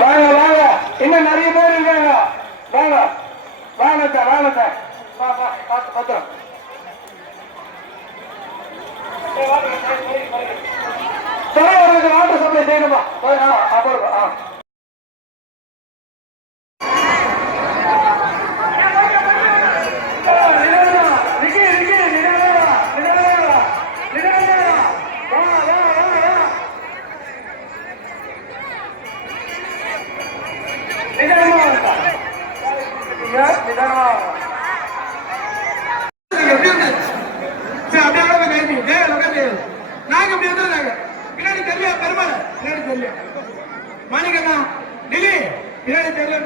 வாங்க வாங்க, இன்னும் நிறைய பேர் இருக்காங்க. வாங்க வாங்க சார், வாங்க சார், பார்த்து பத்திரம். வாட்டர் சப்ளை செய்யணுமா? நாங்க அப்படி வந்துருந்தாங்க பின்னாடி தெரியல, பெருமாள் பின்னாடி தெரியல, மாணிக்கண்ணா டிலி பின்னாடி தெரியல.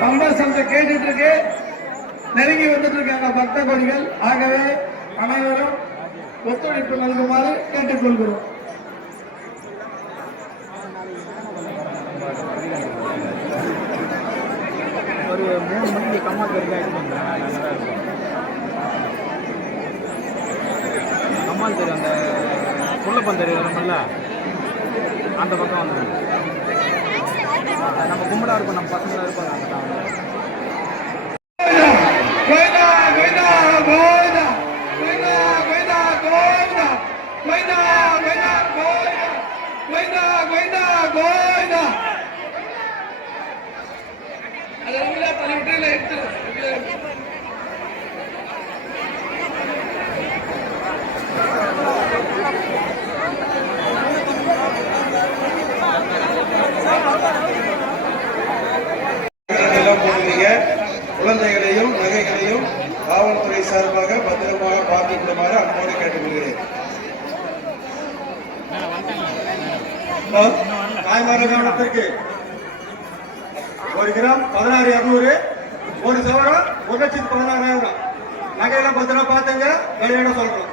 சம்பளம் கேட்டுட்டு இருக்கு, நெருங்கி வந்துட்டு இருக்காங்க பக்த கோடிகள். ஆகவே அனைவரும் ஒத்துழைப்பு நல்குமாறு கேட்டுக்கொள்கிறோம். ஒரு 3 மணிக்கு கம்மா தெரியும், கம்மால் தெரியும், அந்த புள்ளப்பந்தரி வரும்ல அந்த பக்கம் வந்துடும். நம்ம கும்பலாக இருப்போம், நம்ம பசங்களாக இருப்பாங்க. குழந்தைகளையும் நகைகளையும் காவல்துறை சார்பாக பத்திரமாக பார்த்துக் கொள்ளுமாறு அன்போடு கேட்டுக்கொள்கிறேன். தாய்மார்கள் கவனத்திற்கு 1 கிராம் 16,200, 1 சவரம் 1,16,000. நகையெல்லாம் பத்திரமா பார்த்துங்க, வெளியிட சொல்றோம்.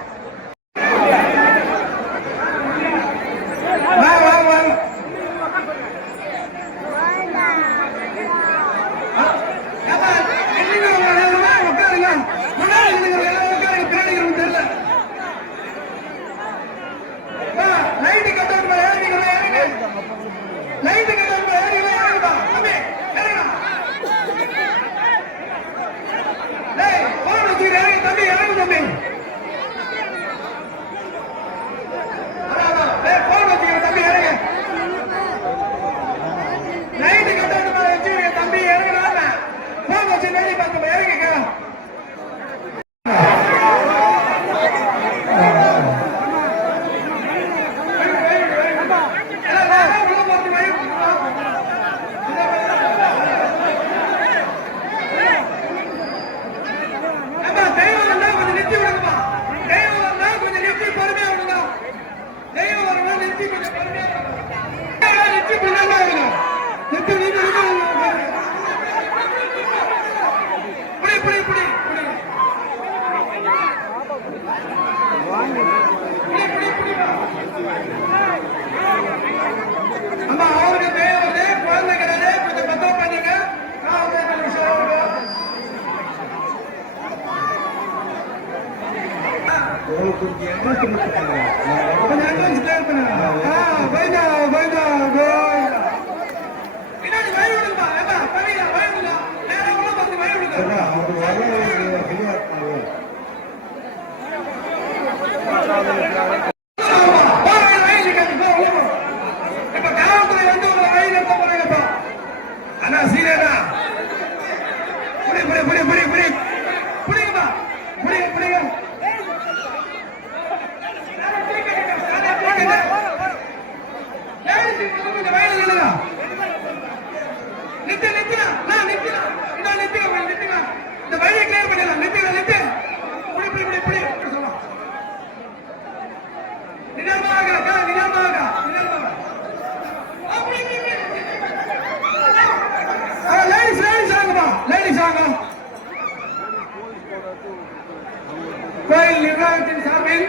கோயில் நிர்வாகத்தின் சார்பில்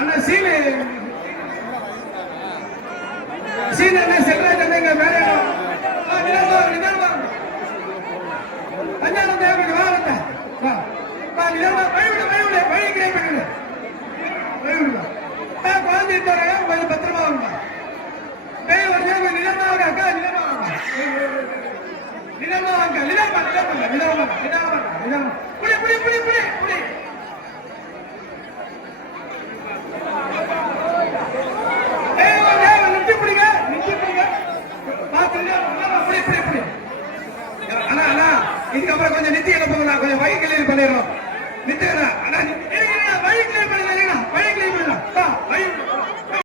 அந்த சீன செல்வ மேலே தூக்கிட்டு வராங்க, கொஞ்சம் பத்திரமா வாங்க. கை வருது, கொஞ்சம் நிலமா வாங்க அக்கா, நிலமா வாங்க. நிலமா வாங்க, நிலமா, நிலமா, நிலமா, நிலமா, நிலமா. புடி, புடி, புடி, புடி, புடி. நிறுத்தி பிடிங்க, நிறுத்தி பிடிங்க. பாத்துங்க, புடி, புடி, புடி. அண்ணா, அண்ணா, இதுக்கப்புறம் கொஞ்சம் நித்தி என்ன போகலாம், கொஞ்சம் வகை கிளீன் பண்ணிடுறோம். நித்துக்கண்ணா, அண்ணா,